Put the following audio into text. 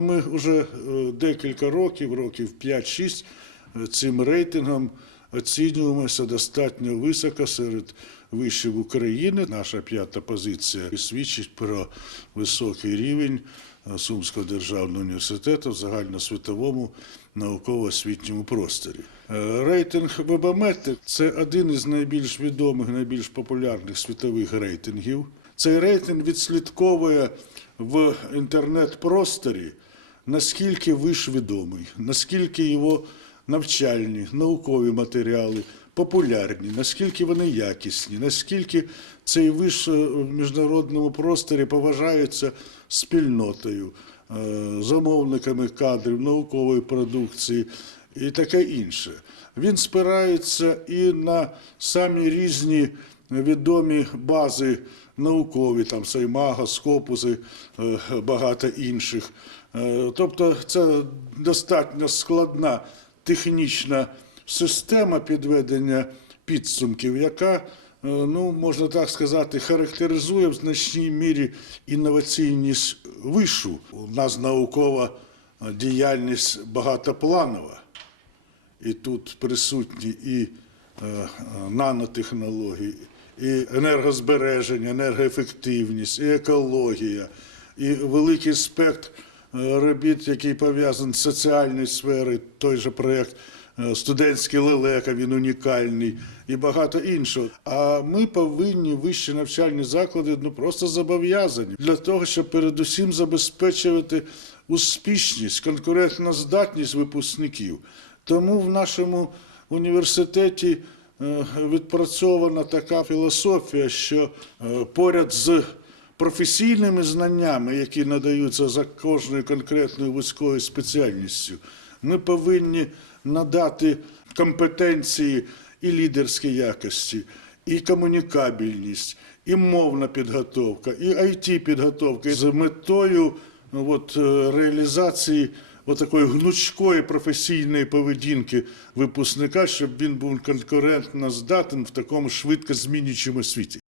Ми вже е, декілька років, років 5-6, е, цим рейтингом оцінюємося достатньо високо серед вишів України. Наша п'ята позиція свідчить про високий рівень е, Сумського державного університету в загальносвітовому науково-освітньому просторі. Рейтинг Вебамети це один із найбільш відомих, найбільш популярних світових рейтингів. Цей рейтинг відслідковує в інтернет-просторі, наскільки виш відомий, наскільки його навчальні, наукові матеріали популярні, наскільки вони якісні, наскільки цей виш е, в міжнародному просторі поважається спільнотою, е, замовниками кадрів, наукової продукції і таке інше. Він спирається і на самі різні відомі бази наукові, там Сеймага, Скопузи, е, багато інших. Е, Тобто це достатньо складна технічна система підведення підсумків, яка, е, ну, можна так сказати, характеризує в значній мірі інноваційність вишу. У нас наукова діяльність багатопланова. І тут присутні і нанотехнології, і енергозбереження, енергоефективність, і екологія, і великий спектр е, робіт, який пов'язаний з соціальною сферою, той же проєкт е, студентський лелека, він унікальний і багато іншого. А ми повинні вищі навчальні заклади ну просто зобов'язані для того, щоб передусім забезпечувати успішність, конкурентну здатність випускників. Тому в нашому університеті відпрацьована така філософія, що е, поряд з професійними знаннями, які надаються за кожною конкретною вузькою спеціальністю, ми повинні надати компетенції і лідерські якості, і комунікабельність, і мовна підготовка, і it підготовка з метою ну, от, е, реалізації такої гнучкої професійної поведінки випускника, щоб він був конкурентно здатен в такому швидко змінюючому світі.